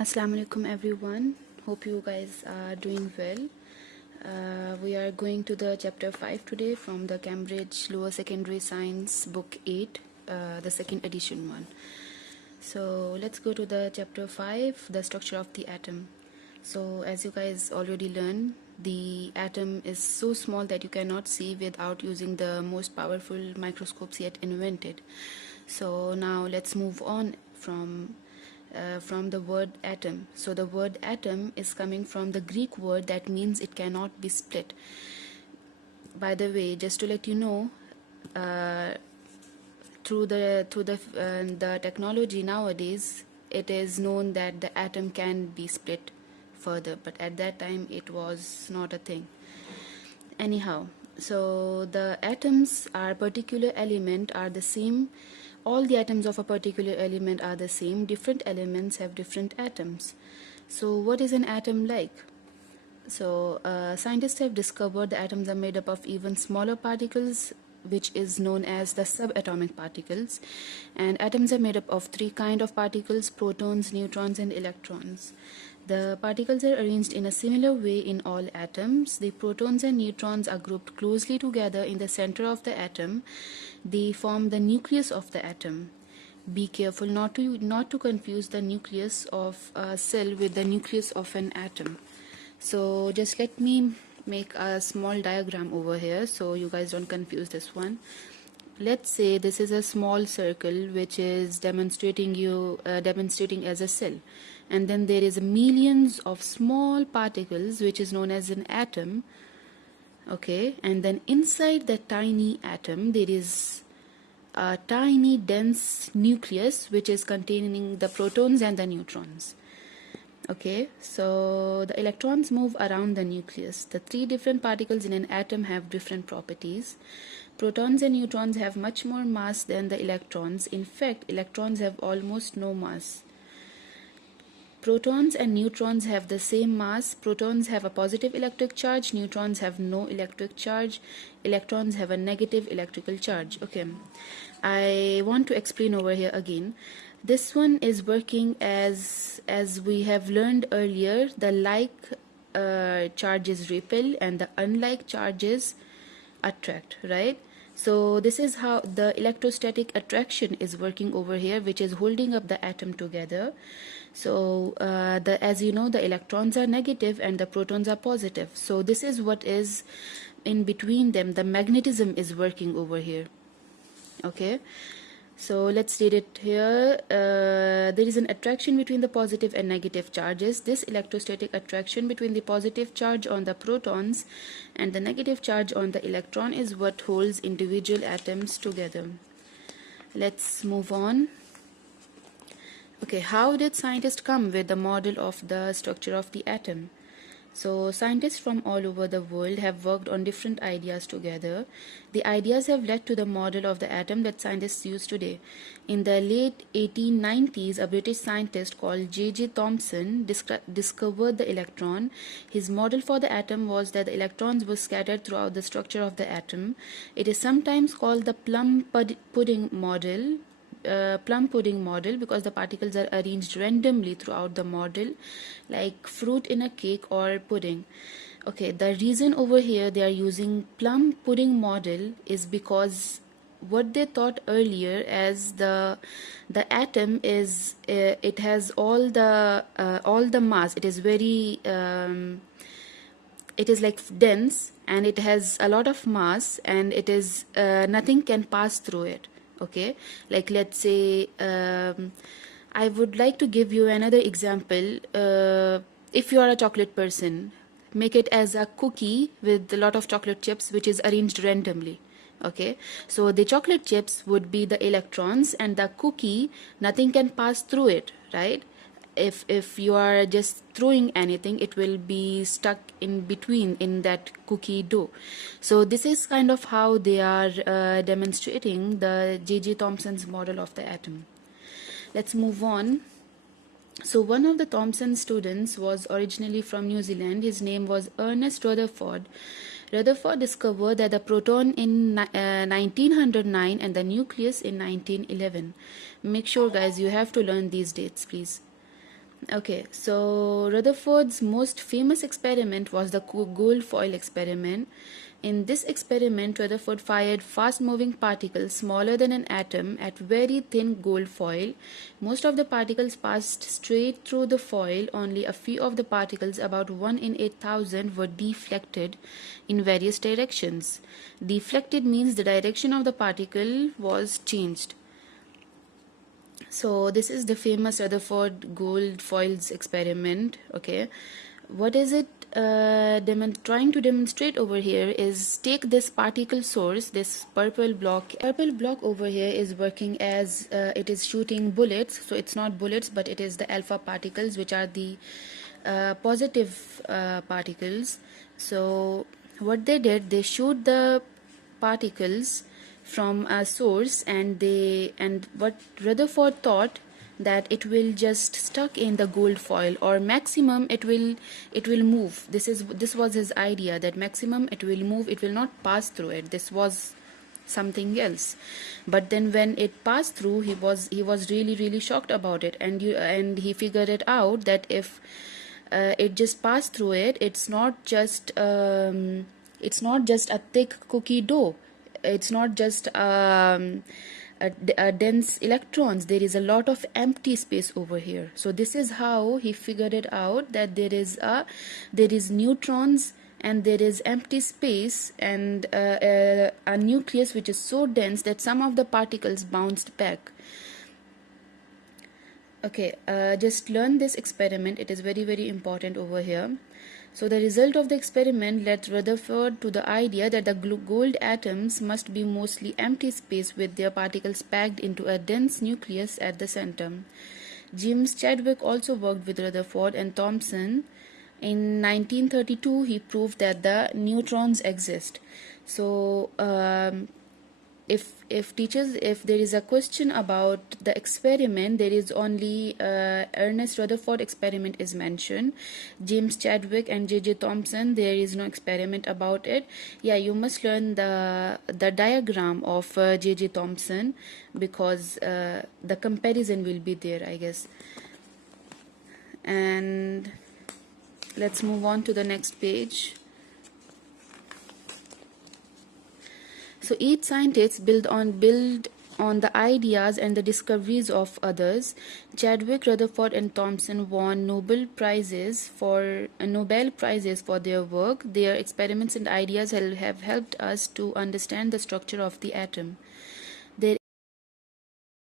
Assalamu alaikum everyone. Hope you guys are doing well. We are going to the chapter 5 today from the Cambridge Lower Secondary Science book 8, the second edition one. So let's go to the chapter 5, the structure of the atom. So as you guys already learned, the atom is so small that you cannot see without using the most powerful microscopes yet invented. So now let's move on from the word atom. So the word atom is coming from the Greek word that means it cannot be split. By the way, just to let you know, through the technology nowadays, it is known that the atom can be split further, but at that time it was not a thing. Anyhow, so the atoms are particular element are the same. All the atoms of a particular element are the same. Different elements have different atoms. So what is an atom like? So scientists have discovered the atoms are made up of even smaller particles, which is known as the subatomic particles. And atoms are made up of three kinds of particles: protons, neutrons, and electrons. The particles are arranged in a similar way in all atoms. The protons and neutrons are grouped closely together in the center of the atom. They form the nucleus of the atom. Be careful not to confuse the nucleus of a cell with the nucleus of an atom. So just let me make a small diagram over here so you guys don't confuse this one. Let's say this is a small circle which is demonstrating as a cell, and then there is millions of small particles which is known as an atom. Okay, and then inside the tiny atom there is a tiny dense nucleus which is containing the protons and the neutrons. Okay, so the electrons move around the nucleus. The three different particles in an atom have different properties. Protons and neutrons have much more mass than the electrons. In fact, electrons have almost no mass. Protons and neutrons have the same mass. Protons have a positive electric charge. Neutrons have no electric charge. Electrons have a negative electrical charge. Okay, I want to explain over here again. This one is working as we have learned earlier. The like charges repel and the unlike charges attract, right? So this is how the electrostatic attraction is working over here, which is holding up the atom together. So as you know, the electrons are negative and the protons are positive. So this is what is in between them. The magnetism is working over here. Okay, so let's read it here. There is an attraction between the positive and negative charges. This electrostatic attraction between the positive charge on the protons and the negative charge on the electron is what holds individual atoms together. Let's move on. Okay, how did scientists come with the model of the structure of the atom? So scientists from all over the world have worked on different ideas together. The ideas have led to the model of the atom that scientists use today. In the late 1890s, a British scientist called J.J. Thomson discovered the electron. His model for the atom was that the electrons were scattered throughout the structure of the atom. It is sometimes called the plum pudding model because the particles are arranged randomly throughout the model, like fruit in a cake or pudding. Okay, the reason over here they are using plum pudding model is because what they thought earlier as the atom is it has all the mass. It is very it is like dense and it has a lot of mass, and it is nothing can pass through it. Okay, like let's say I would like to give you another example. If you are a chocolate person, make it as a cookie with a lot of chocolate chips which is arranged randomly. Okay, so the chocolate chips would be the electrons, and the cookie, nothing can pass through it, right? If you are just throwing anything, it will be stuck in between in that cookie dough. So this is kind of how they are demonstrating the J.J. Thomson's model of the atom. Let's move on. So one of the Thomson students was originally from New Zealand. His name was Ernest Rutherford. Rutherford discovered that the proton in 1909 and the nucleus in 1911. Make sure guys you have to learn these dates, please. Okay, so Rutherford's most famous experiment was the gold foil experiment. In this experiment, Rutherford fired fast-moving particles smaller than an atom at very thin gold foil. Most of the particles passed straight through the foil. Only a few of the particles, about 1 in 8,000, were deflected in various directions. Deflected means the direction of the particle was changed. So this is the famous Rutherford gold foils experiment. Okay, what is it trying to demonstrate over here is, take this particle source, this purple block over here is working as it is shooting bullets. So it's not bullets, but it is the alpha particles, which are the positive particles. So what they did, they shoot the particles from a source, and what Rutherford thought, that it will just stuck in the gold foil, or maximum it will move. This was his idea, that maximum it will move, it will not pass through it. This was something else. But then when it passed through, he was really shocked about it, and he figured it out, that if it just passed through it, it's not just a thick cookie dough, it's not just a dense electrons, there is a lot of empty space over here. So this is how he figured it out, that there is neutrons, and there is empty space, and a nucleus which is so dense that some of the particles bounced back. Okay, just learn this experiment, it is very important over here. So the result of the experiment led Rutherford to the idea that the gold atoms must be mostly empty space with their particles packed into a dense nucleus at the center. James Chadwick also worked with Rutherford and Thomson. In 1932, he proved that the neutrons exist. So if there is a question about the experiment, there is only Ernest Rutherford experiment is mentioned. James Chadwick and J.J. Thomson, there is no experiment about it. Yeah, you must learn the diagram of J.J. Thomson, because the comparison will be there, I guess. And let's move on to the next page. So each scientist build on the ideas and the discoveries of others. Chadwick, Rutherford, and Thomson won Nobel prizes for their work. Their experiments and ideas have helped us to understand the structure of the atom.